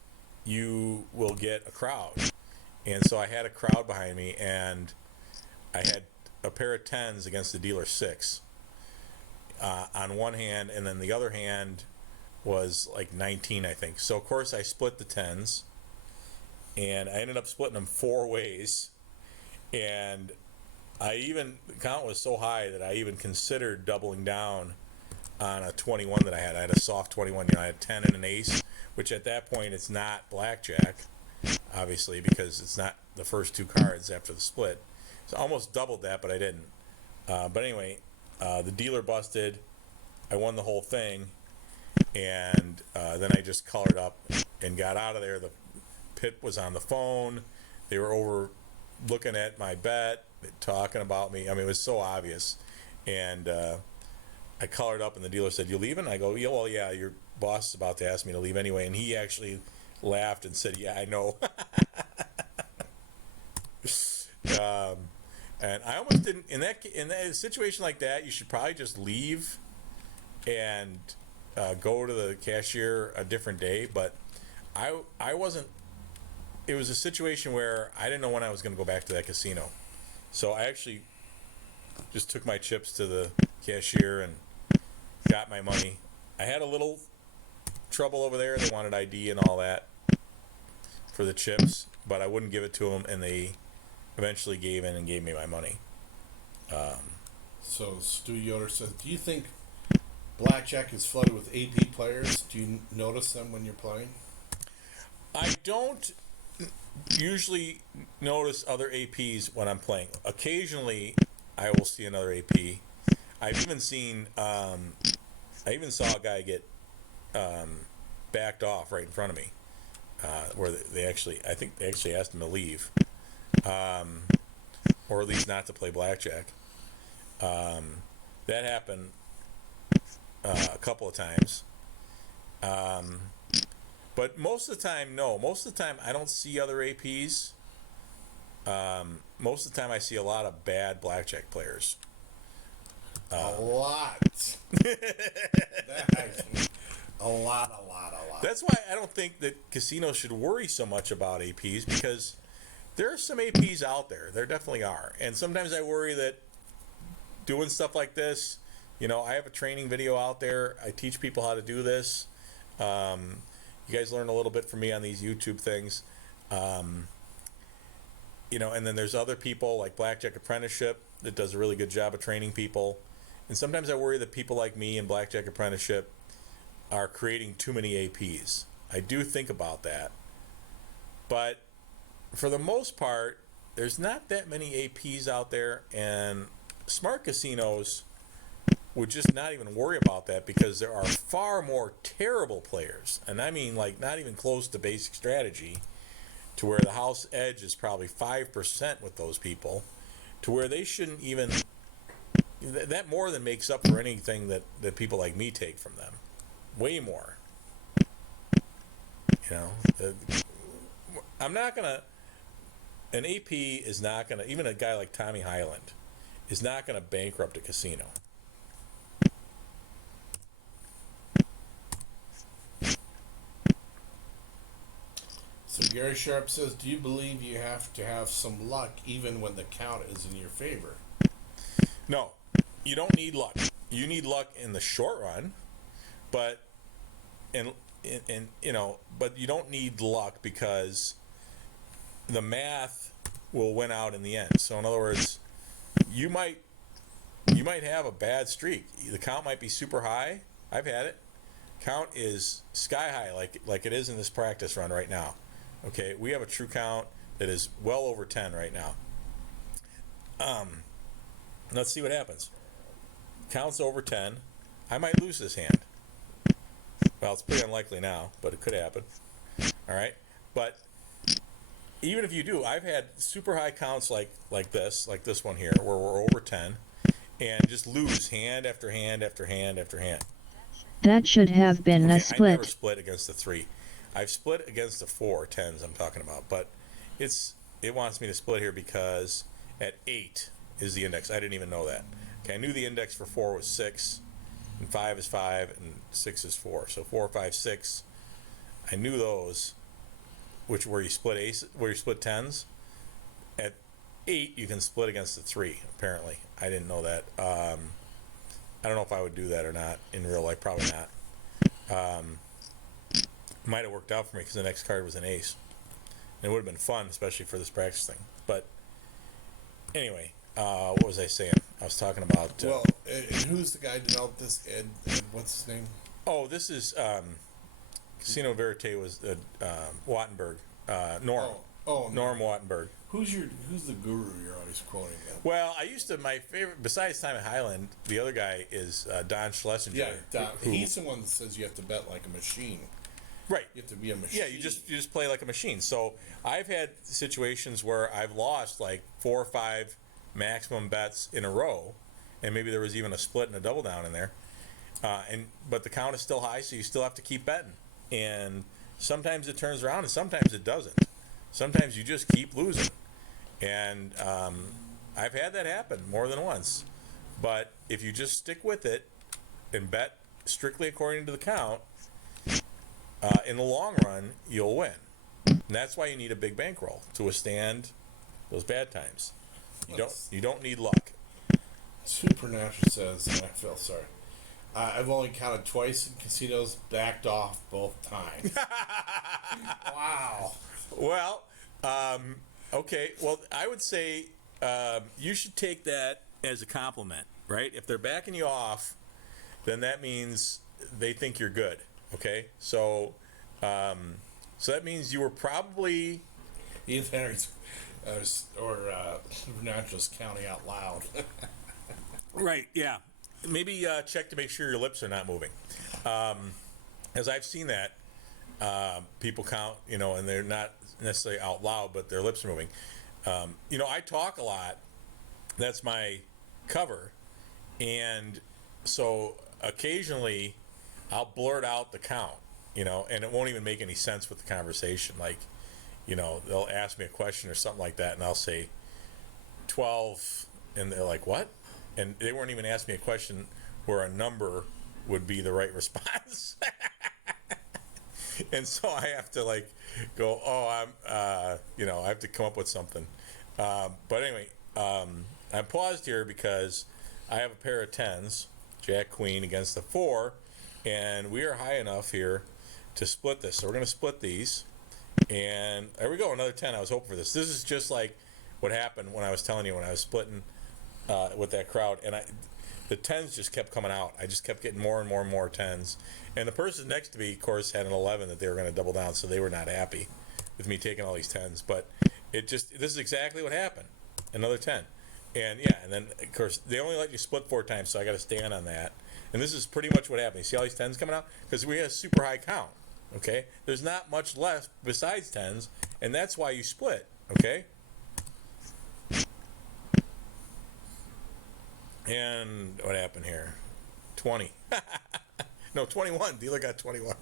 you will get a crowd, and so I had a crowd behind me, and I had a pair of 10s against the dealer 6 on one hand, and then the other hand was like 19, I think. So of course I split the 10s, and I ended up splitting them 4 ways, and the count was so high that I even considered doubling down on a 21 that I had. I had a soft 21. I had 10 and an ace, which at that point it's not blackjack, obviously, because it's not the first 2 cards after the split. So I almost doubled that, but I didn't. But anyway, the dealer busted. I won the whole thing, and then I just colored up and got out of there. The pit was on the phone. They were over looking at my bet, talking about me. I mean, it was so obvious. And I colored up, and the dealer said, "You leaving?" I go, "Yeah, well, yeah, your boss is about to ask me to leave anyway." And he actually laughed and said, "Yeah, I know." And I almost didn't. In that situation like that, you should probably just leave and go to the cashier a different day. But I wasn't. It was a situation where I didn't know when I was going to go back to that casino, so I actually just took my chips to the cashier and got my money. I had a little trouble over there. They wanted ID and all that for the chips, but I wouldn't give it to them, and they eventually gave in and gave me my money. So Stu Yoder says, do you think blackjack is flooded with AP players? Do you notice them when you're playing? I don't usually notice other APs when I'm playing. Occasionally, I will see another AP. I've even seen, I even saw a guy get backed off right in front of me, where I think they actually asked him to leave, or at least not to play blackjack. That happened a couple of times. But most of the time, no. Most of the time, I don't see other APs. Most of the time, I see a lot of bad blackjack players. A lot. A lot. That's why I don't think that casinos should worry so much about APs, because there are some APs out there. There definitely are. And sometimes I worry that doing stuff like this, I have a training video out there. I teach people how to do this. You guys learn a little bit from me on these YouTube things. And then there's other people like Blackjack Apprenticeship that does a really good job of training people. And sometimes I worry that people like me in Blackjack Apprenticeship are creating too many APs. I do think about that. But for the most part, there's not that many APs out there, and smart casinos would just not even worry about that, because there are far more terrible players, and I mean like not even close to basic strategy, to where the house edge is probably 5% with those people, to where they shouldn't even that more than makes up for anything that people like me take from them. Way more. You know, I'm not gonna. An AP is not gonna. Even a guy like Tommy Highland is not gonna bankrupt a casino. So Gary Sharp says, do you believe you have to have some luck even when the count is in your favor? No, you don't need luck. You need luck in the short run, but and you know, but you don't need luck because the math will win out in the end. So in other words, you might have a bad streak. The count might be super high. I've had it. Count is sky high, like it is in this practice run right now. Okay, we have a true count that is well over 10 right now. Let's see what happens. Count's over 10. I might lose this hand. Well, it's pretty unlikely now, but it could happen. All right, but even if you do, I've had super high counts like this one here, where we're over 10, and just lose hand after hand after hand after hand. That should have been a I split. never split against the 3. I've split against the 4 10s I'm talking about, but it wants me to split here because at 8 is the index. I didn't even know that. Okay, I knew the index for 4 was 6, and 5 is 5, and 6 is 4. So 4, 5, 6. I knew those, where you split ace, where you split 10s. At 8, you can split against the 3. Apparently, I didn't know that. I don't know if I would do that or not in real life. Probably not. Might have worked out for me because the next card was an ace. And it would have been fun, especially for this practice thing. But anyway, what was I saying? I was talking about. Well, and who's the guy who developed this? Ed, what's his name? Oh, this is Casino Verite was Wattenberg. Norm. Norm Wattenberg. Who's the guru you're always quoting? Well, my favorite, besides Simon Highland, the other guy is Don Schlesinger. Yeah, Don, he's the one that says you have to bet like a machine. Right. You have to be a machine. Yeah, you just play like a machine. So I've had situations where I've lost like 4 or 5 maximum bets in a row, and maybe there was even a split and a double down in there. But the count is still high, so you still have to keep betting. And sometimes it turns around, and sometimes it doesn't. Sometimes you just keep losing. And I've had that happen more than once. But if you just stick with it and bet strictly according to the count, in the long run, you'll win. And that's why you need a big bankroll to withstand those bad times. You don't need luck. Supernatural says, and I feel sorry. I've only counted twice in casinos, backed off both times. Wow. Well, okay. Well, I would say you should take that as a compliment, right? If they're backing you off, then that means they think you're good. Okay, so that means you were probably Ian Henry's Supernatural's counting out loud. right. Yeah, maybe check to make sure your lips are not moving, as I've seen that people count, and they're not necessarily out loud, but their lips are moving. I talk a lot. That's my cover, and so occasionally I'll blurt out the count, and it won't even make any sense with the conversation. Like, they'll ask me a question or something like that, and I'll say 12, and they're like, what? And they weren't even asking me a question where a number would be the right response. And so I have to go, I have to come up with something. But anyway, I'm paused here because I have a pair of 10s, Jack Queen against the 4, and we are high enough here to split this. So we're going to split these, and there we go, another 10. I was hoping for this. This is just like what happened when I was telling you when I was splitting with that crowd, and the 10s just kept coming out. I just kept getting more and more and more 10s, and the person next to me, of course, had an 11 that they were going to double down, so they were not happy with me taking all these 10s. But this is exactly what happened. Another 10. And yeah, and then of course they only let you split 4 times, so I got to stand on that. And this is pretty much what happened. You see all these 10s coming out? Because we had a super high count. Okay? There's not much left besides 10s, and that's why you split. Okay? And what happened here? 20. No, 21. Dealer got 21.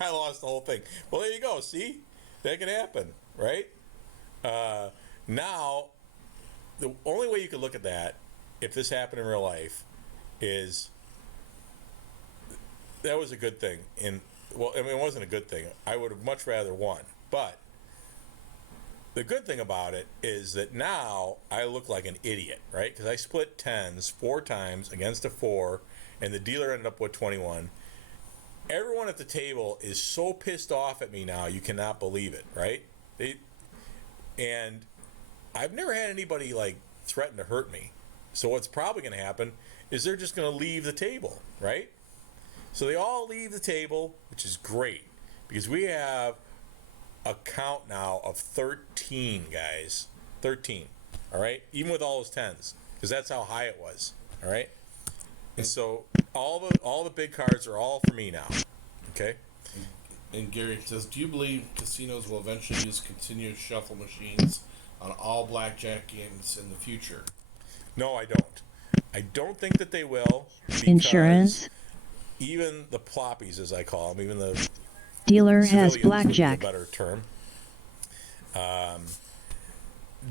I lost the whole thing. Well, there you go. See? That can happen, right? Now, the only way you could look at that, if this happened in real life, is that was a good thing. Well, I mean, it wasn't a good thing. I would have much rather won. But the good thing about it is that now I look like an idiot, right? Because I split 10s 4 times against a 4, and the dealer ended up with 21. Everyone at the table is so pissed off at me now, you cannot believe it, right? And I've never had anybody like threaten to hurt me. So what's probably going to happen is they're just going to leave the table, right? So they all leave the table, which is great because we have a count now of 13, guys. 13, all right? Even with all those 10s, because that's how high it was, all right? And so all the big cards are all for me now, okay? And Gary says, do you believe casinos will eventually use continuous shuffle machines on all blackjack games in the future? No, I don't. I don't think that they will. Insurance. Even the ploppies, as I call them, even the Dealer has civilians, would be a blackjack. better term.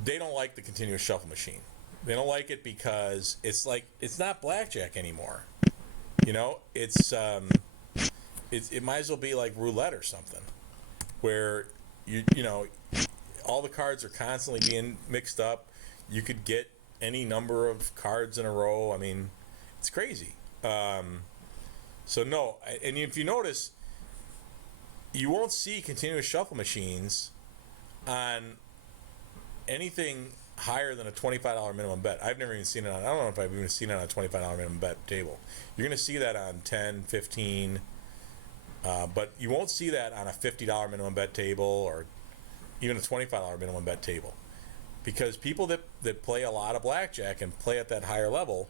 They don't like the continuous shuffle machine. They don't like it because it's like it's not blackjack anymore. You know, it might as well be like roulette or something, where you know all the cards are constantly being mixed up. You could get any number of cards in a row. I mean, it's crazy. So no, and if you notice, you won't see continuous shuffle machines on anything higher than a $25 minimum bet. I've never even seen it on, I don't know if I've even seen it on a $25 minimum bet table. You're going to see that on 10, 15, but you won't see that on a $50 minimum bet table or even a $25 minimum bet table. Because people that play a lot of blackjack and play at that higher level,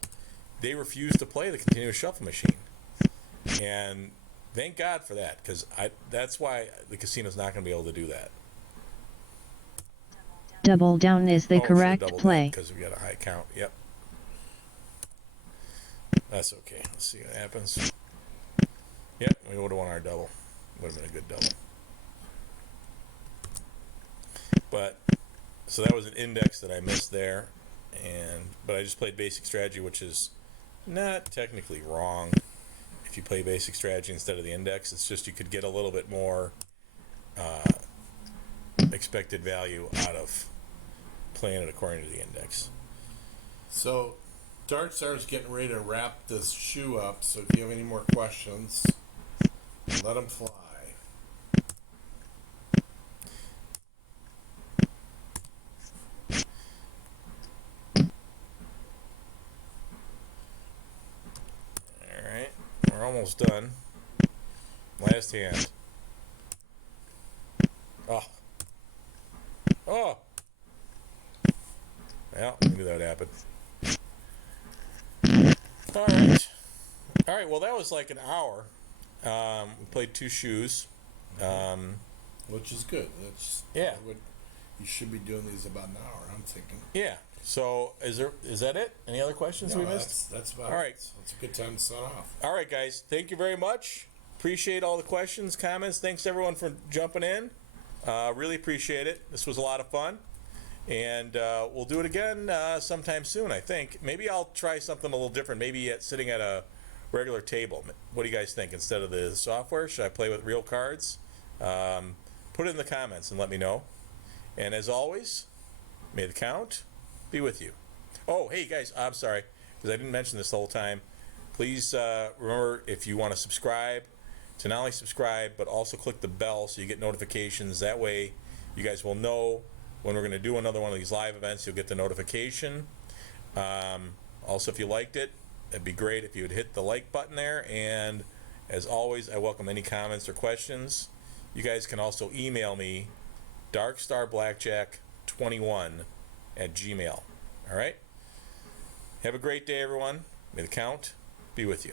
they refuse to play the continuous shuffle machine. And thank God for that, because that's why the casino's not going to be able to do that. Double down is the correct play. Because we got a high count. Yep. That's okay. Let's see what happens. Yep, we would have won our double. Would have been a good double. But so that was an index that I missed there, but I just played basic strategy, which is not technically wrong. If you play basic strategy instead of the index, it's just you could get a little bit more expected value out of playing it according to the index. So, DarkStar's getting ready to wrap this shoe up, so if you have any more questions, let them fly. Alright, we're almost done. Last hand. Oh! Well, I knew that would happen. Alright, well that was like an hour. We played 2 shoes. Which is good. Yeah. You should be doing these about an hour, I'm thinking. Yeah. So is that it? Any other questions we missed? That's about all right. it. That's a good time to sign off. All right, guys. Thank you very much. Appreciate all the questions, comments. Thanks everyone for jumping in. Really appreciate it. This was a lot of fun. And we'll do it again sometime soon, I think. Maybe I'll try something a little different. Maybe sitting at a regular table. What do you guys think? Instead of the software, should I play with real cards? Put it in the comments and let me know. And as always, may the count be with you. Oh, hey guys, I'm sorry, because I didn't mention this the whole time. Please remember, if you want to subscribe, to not only subscribe, but also click the bell so you get notifications. That way, you guys will know when we're going to do another one of these live events. You'll get the notification. Also, if you liked it, it'd be great if you would hit the like button there. And as always, I welcome any comments or questions. You guys can also email me, DarkStarBlackjack21@gmail.com. All right? Have a great day, everyone. May the count be with you.